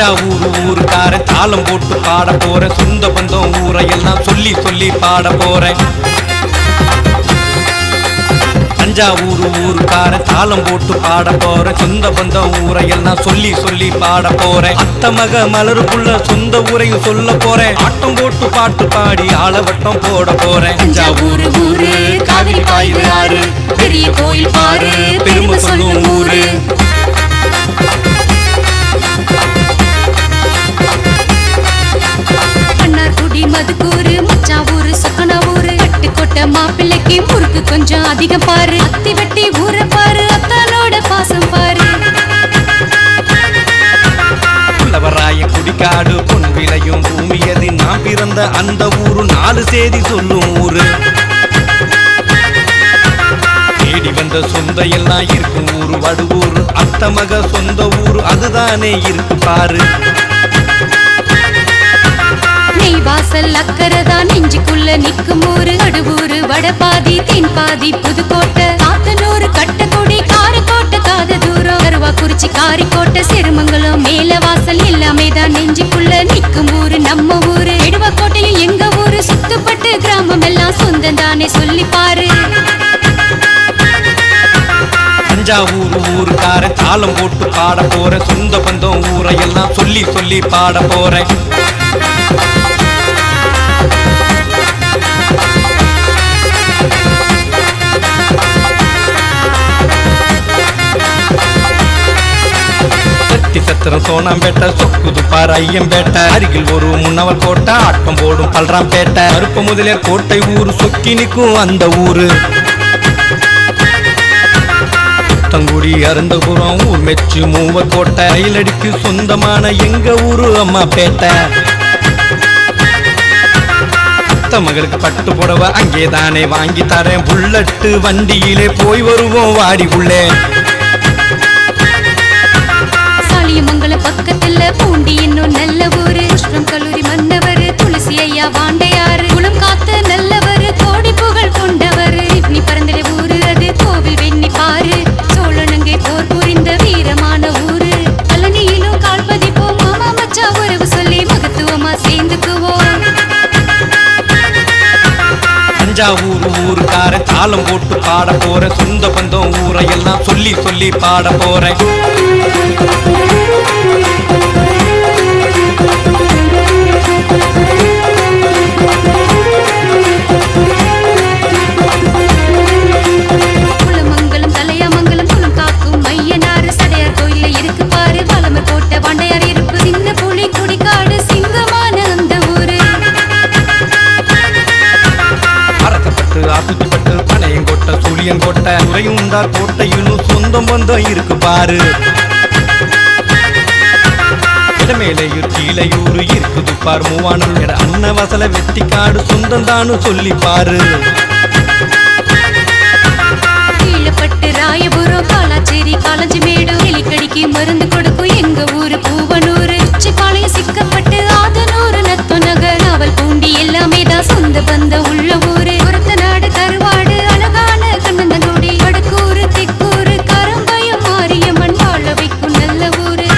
தஞ்சாவூர் ஊருக்கார தாளம் போட்டு பாட போறேன், சொந்த பந்தம் ஊரையெல்லாம் சொல்லி சொல்லி பாட போறேன். தஞ்சாவூர் ஊருக்கார தாளம் போட்டு பாட போறேன், சொந்த பந்தம் ஊரையெல்லாம் சொல்லி சொல்லி பாட போறேன். அத்த மக மலருக்குள்ள சொந்த ஊரையும் சொல்ல போறேன், ஆட்டம் போட்டு பாட்டு பாடி ஆளவட்டம் போட போறேன். தஞ்சாவூர் ஊரு காவிரி பாயுது ஆறு, பெரிய கோயில் பாரு பெருமை சொல்லும் ஊரு. மன்னார்குடி மதுக்கூரு மச்சாவூரு சொக்கனாவூரு, கட்டுக்கோட்டை மாப்பிள்ளைக்கு முறுக்கு கொஞ்சம் அதிகம் பாரு. அத்தி வெட்டி ஊர பாரு, அத்தானோட பாசம் பாரு. புலவராய குடிக்காடு பொன் விளையும் பூமியது, நான் பிறந்த அந்த ஊரு நாலு செய்தி சொல்லும் ஊரு. தேடி வந்த சொந்த எல்லாம் இருக்கும் ஊரு வடுவூர், அத்த மக சொந்த ஊரு அதுதானே இருக்கு பாரு. வாசல் அக்கறதான் நெஞ்சுக்குள்ள நிக்கும் ஊரு, அடுவூரு வடபாதி தென்பாதி புதுக்கோட்டை, காத்தனூர் கட்டக்குடி காரக்கோட்டை காத தூரம், கருவாக்குறிச்சி காரிக்கோட்டை சிறுமங்கலம் மேல வாசல் எல்லாமே தான் நெஞ்சுக்குள்ள நிக்கும் ஊரு நம்ம ஊரு. எடுவாக்கோட்டையும் எங்க ஊரு, சுத்துப்பட்டு கிராமம் எல்லாம் சொந்தம் தானே சொல்லி பாரு. தஞ்சாவூர் ஊருக்கார தாளம் போட்டு பாட போறேன், சொந்த பந்தம் ஊரையெல்லாம் சொல்லி சொல்லி பாட போறேன். சத்திரம் சோனாம்பேட்டை சொக்குது பார் ஐயம்பேட்டை, அருகில் ஒரு முன்னவல் கோட்டை ஆட்டம் போடும் பல்ராம்பேட்டை, அருப்ப முதலியார் கோட்டை ஊரு சொக்கி நிற்கும் அந்த ஊரு. புத்தங்குடி அருந்தபுரம் ஊர் மெச்சு மூவர் கோட்டை, ரயிலடிக்கு சொந்தமான எங்க ஊரு அம்மாப்பேட்டை. அத்த மகளுக்கு பட்டு புடவை அங்கேதானே வாங்கி தரேன், புல்லட்டு வண்டியிலே போய் வருவோம் வாடி உள்ளே. மங்கள பக்கத்துல பூண்டி இன்னும் நல்ல ஊரு, புஷ்பம் கல்லூரி மன்னவர் துளசி ஐயா வாண்டையாறு, குளம் காத்து நல்லவர் கோடி புகழ் கொண்டவர். இட்னி பறந்தட ஊரு அது கோவில் வெண்ணி பாரு, சோழனங்கை போர் புரிந்த வீரமான ஊரு. கல்லணியிலும் கால் பதிப்போம், மாமா மச்சா உறவு சொல்லி மகத்துவமா சேர்ந்துக்குவோம். தஞ்சாவூர் ஊருக்கார தாளம் போட்டு பாட போறேன், சொந்த பந்தம் ஊரையெல்லாம் சொல்லி சொல்லி பாட போறேன். குளமங்கலம் தலையாமங்கலம் குளம் காக்கும் மையனாறு, சடையார் கோயில இருக்கு பாரு, வளமர் கோட்டை வண்டையார் இருப்பு, சின்ன புலி குடிக்காடு சிங்கமான அந்த ஊரு. அரசப்பட்டு ஆசுத்திப்பட்டு பனையங்கோட்டை சூழியங்கோட்டை உரையுண்டார் கோட்டையிலும் சொந்தம் பந்தம் இருக்கு பாரு. இடமேலையூர் கீழையூர் இருக்குது பார், மூவானூர் அன்னவசல வெட்டிக்காடு சொந்தம் தானு சொல்லி பாரு. கீழப்பட்டு ராயபுரம் காலாச்சேரி காலஞ்சி மேடு, எலிக்கடிக்கு மருந்து கொடுக்கும் எங்க ஊரு பூவனூர், உச்சிப்பாளையம் சிக்கப்பட்டு ஆதனூர் நத்தோ நகர் நாவல் பூண்டி எல்லாமே தான் சொந்த பந்த உள்ள ஊரு. ஒருத்த நாடு கருவாடு அழகான கண்ணந்தங்குடி, வடக்கூறு தெக்கூறு கரம்பயம் மாரியம்மன் வாழ வைக்கும் நல்ல ஊரு.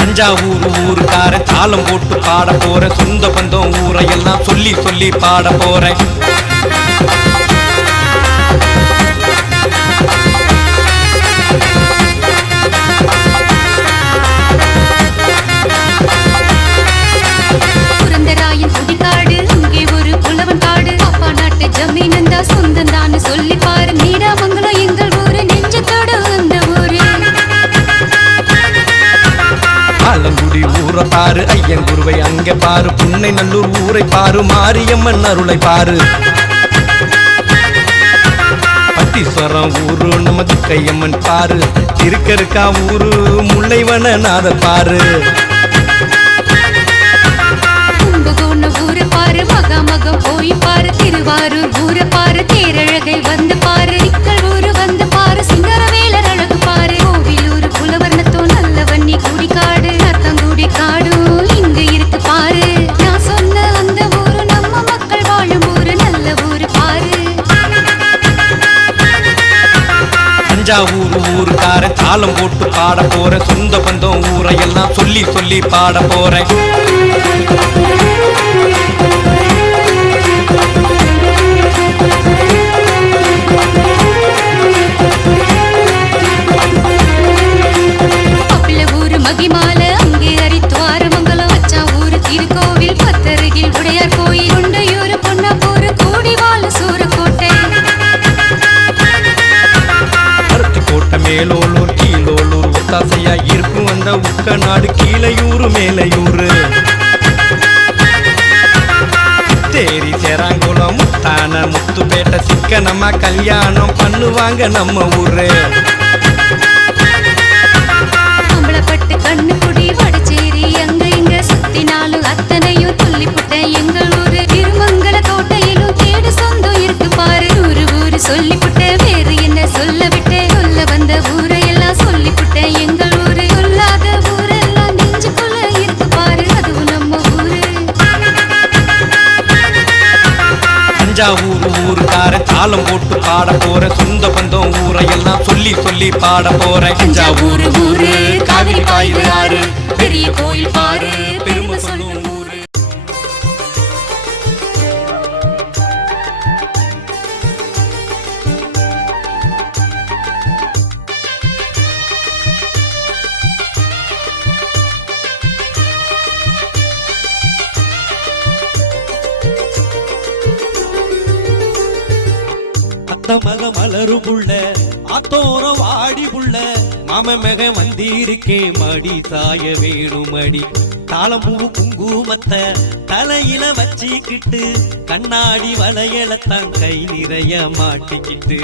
தஞ்சாவூர் ஊருக்கார தாளம் போட்டு பாட போறேன், சொந்த பந்தம் ஊரையெல்லாம் சொல்லி சொல்லி பாட போறேன். புரந்தராயன் குடிக்காடு அங்கே ஒரு புலவன் காடு, அப்பா நாட்டு ஜமீனந்தா சொந்தம் தான் சொல்லி பாரு. நீடாமங்கலம் எங்கள் ஊரு நெஞ்சத்தோடு அந்த ஊரு. ஆலங்குடி ஊரை பாரு, ஐயங்குருவை அங்கே பாரு, புன்னை நல்லூர் ஊரை பாரு, மாரியம்மன் அருளை பாரு. பட்டீஸ்வரம் ஊரு நம்ம துக்கையம்மன் பாரு, திருக்கருக்கா ஊரு முல்லைவன நாத பாரு. கும்பகோண ஊரை பாரு, மகாமகம் போய் பாரு, திருவாரூர் ஊரை பாரு, தேரழகை வந்து பாரு, நிக்கல் ஊரு வந்து பாரு, சிங்கரவேலர் அழகு பாரு. கோவிலூர் புலவர்ணத்தோ நல்ல வன்னி குடிக்காடு, அத்தங்குடி காடும் இங்கு இருக்கு பாரு. நான் சொன்ன அந்த ஊரு நம்ம மக்கள் வாழும் ஊரு, நல்ல ஊரு பாரு. தஞ்சாவூர் ஊருக்கார தாளம் போட்டு பாட போறேன் சொந்த பந்தம் ஊரையெல்லாம் சொல்லி சொல்லி பாட போறேன் மகிமால அங்கே அரித்துவாரமங்கலம் அச்சாவூர் திருக்கோவில் பத்தருகில் உடையார் கோயில் உண்டையூர் பொன்னப்பூர் கூடிவாழ சூரக்கோட்டை கோட்டை மேலோலூர் கீழோலூர் ஒத்தாசையா இருக்கும் அந்த உக்க நாடு கீழையூர் மேலையூர் தேரி சேராங்குளம் முத்தான முத்துப்பேட்டை சிக்கனமா கல்யாணம் பண்ணுவாங்க நம்ம ஊரு பட்டு கண்ணு குடி வடச்சேரி அங்க இங்க சுத்தினாலும் அத்தனையும் சொல்லிப்புட்டேன் எங்கள் ஊரு திருமங்கல கோட்டையிலும் தேடு சொந்தம் இருக்கு பாரு ஊரு ஊரு சொல்லிப்புட்டேன் வேறு என்ன சொல்ல விட்டேன் சொல்ல வந்த ஊரையெல்லாம் சொல்லிப்புட்டேன் எங்கள் ஊரு சொல்லாத ஊரெல்லாம் நெஞ்சுக்குள்ள இருக்கு பாரு அதுவும் நம்ம ஊரு தஞ்சாவூர் ஊருக்கார தாளம் போட்டு பாட போறேன் சொந்த பந்தம் ஊரையெல்லாம் சொல்லி சொல்லி பாட போறேன் தஞ்சாவூர் ஊரு காவிரி பாயுது ஆறு பெரிய கோயில் பாரு பெருமை சொல்லும் ஊரு மக மலரு புள்ள அத்தோர வாடி புள்ள மாம மக வந்திருக்கே மடி சாய வேணுமடி தாளம்பூ குங்குமத்தை தலையில வச்சிக்கிட்டு கண்ணாடி வளையலத்தான் கை நிறைய மாட்டிக்கிட்டு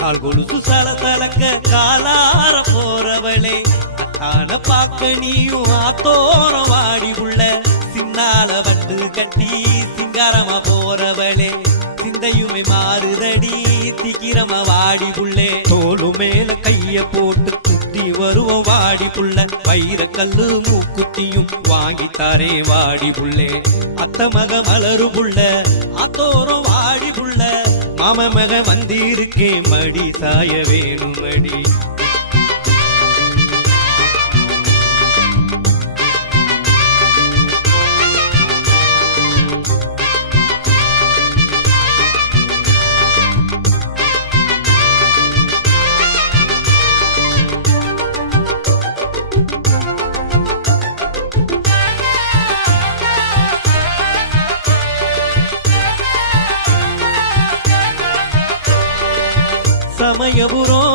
கால் கொலுசு சல தலக்க காலார போறவளே அத்தான பாக்க நீயும் ஆத்தோர வாடி புள்ள சின்னால பட்டு கட்டி சிங்காரமா போறவளே சிந்தையுமே மாறுதடி திக்கிரமா வாடி புள்ளே தோலு மேல கைய போட்டு குத்தி வருவோம் வாடி புள்ள வைரக்கல்லு மூக்குத்தியும் வாங்கித்தாரே வாடி புள்ளே அத்த மக மலரு புள்ள அத்தோரம் வாடி புள்ள மாம மக வந்திருக்கே மடி சாய வேணுமடி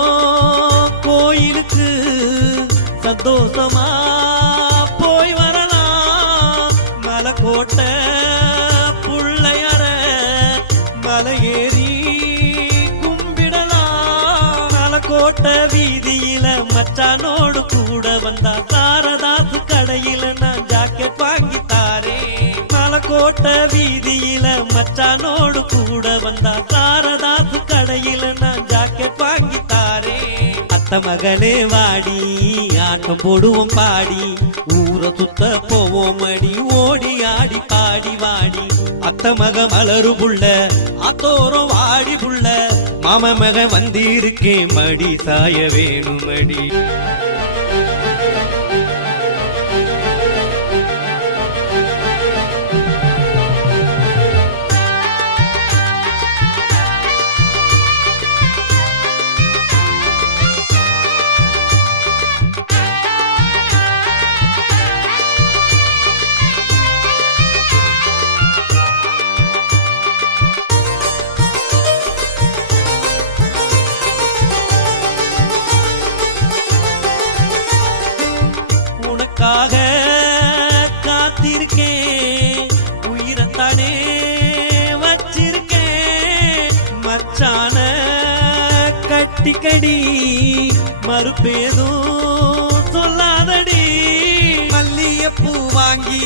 சமயபுரம் கோயிலுக்கு சந்தோஷமா போய் வரலாம் மலைக்கோட்டை புள்ளையர மலையேறி கும்பிடலாம் மலைக்கோட்டை வீதியில மச்சானோடு கூட வந்தா தாரதாசு கடையில நான் ஜாக்கெட் வாங்கி தாரேன் மலைக்கோட்டை வீதியில மச்சானோடு கூட வந்தா தாரதாசு கடையில நான் ஜாக்கெட் வாங்கி தாரே அத்த மகளே வாடி ஆட்டம் போடுவோம் பாடி ஊரை சுத்த போவோம் அடி ஓடி ஆடி பாடி வாடி அத்த மக மலரு புள்ள அத்தோரம் வாடி புள்ள மாம மக வந்திருக்கே மடி சாய வேணுமடி உனக்காக காத்திருக்கேன் உயிரத்தானே வச்சிருக்கேன் மச்சான கட்டிக்கடி மறுப்பேதும் சொல்லாதடி மல்லியப்பூ வாங்கி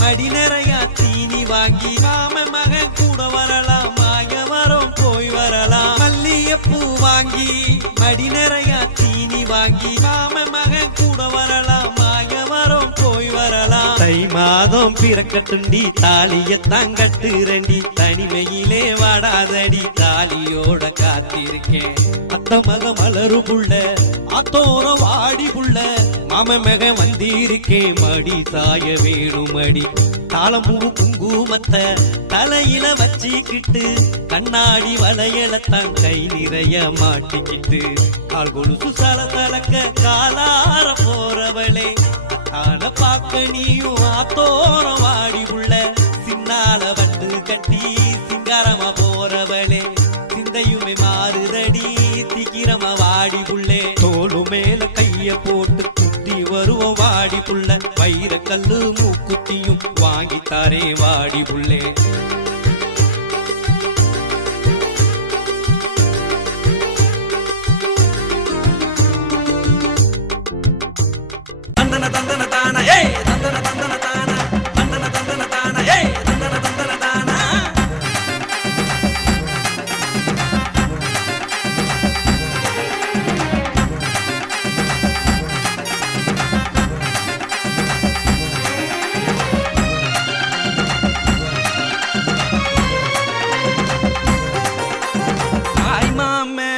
மடி நிறைய தீனி வாங்கி மாம மகன் கூட வரலாம் மாயவரம் போய் வரலாம் மல்லியப்பூ வாங்கி மடி நிறைய தீனி வாங்கி மாம மகன் கூட வரலாம் மாயவரம் போய் வரலாம் தை மாதம் பிறக்கட்டுண்டி தாலியத்தான் கட்டுறண்டி தனிமையிலே வாடாதடி தாலியோட காத்திருக்கேன் அத்த மக மலரு புள்ள அத்தோர வாடி புள்ள மாம மக வந்திருக்கேன் மடி சாய வேணுமடி தாளம்பூ குங்குமத்தை தலையில வச்சிக்கிட்டு கண்ணாடி வளையலத்தான் கை நிறைய மாட்டிக்கிட்டு கால் கொலுசு சல தலக்க காலார போறவளே ஆன பாக்க நீயும் ஆத்தோரம் வாடி புள்ள சின்னால பட்டு கட்டி சிங்காரமா போறவளே சிந்தையுமே மாறுதடி திக்கிரமா வாடி புள்ளே தோளு மேல கைய போட்டு குத்தி வருவோம் வாடி புள்ள வைரக்கல்லு மூக்குத்தியும் வாங்கித்தாரே வாடி புள்ளே தந்தன தந்தன தான ஏய் தந்தன தந்தன தான தந்தன தந்தன தான ஏய் தந்தன தந்தன தான தாய் மாமே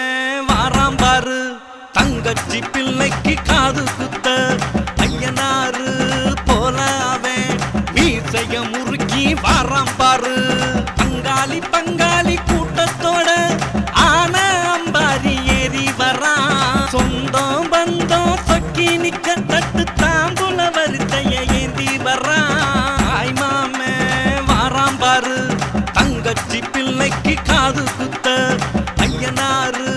வாராம் பாரு தங்கச்சி பிள்ளைக்கு காது குத்த ஐயனாரு போல அவன் மீசைய முறுக்கி வாராம் பாரு பங்காளி பங்காளி கூட்டத்தோட ஆன அம்பாரி ஏறி வரான் சொந்தம் பந்தம் சொக்கி நிக்க தட்டு தாம்புல வரிசைய ஏந்தி வரான் தாய் மாமே வாராம் பாரு தங்கச்சி பிள்ளைக்கு காது குத்த ஐயனாரு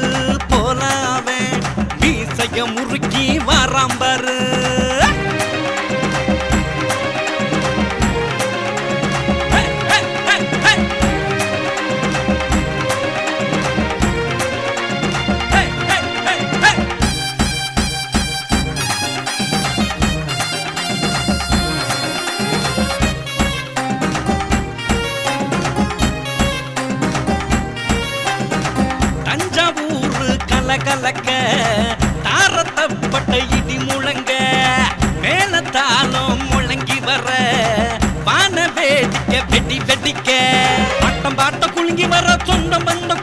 போல அவன் மீசைய முறுக்கி வாராம் பாரு தஞ்சாவூர் கலகலக்க தாரத்தப்பட்ட இடி முழங்க மேல தாளம் முழங்கி வர வான வேடிக்க வெடி வெடிக்க பட்டம் பாட்ட குலுங்கி வர சொந்தம் வந்த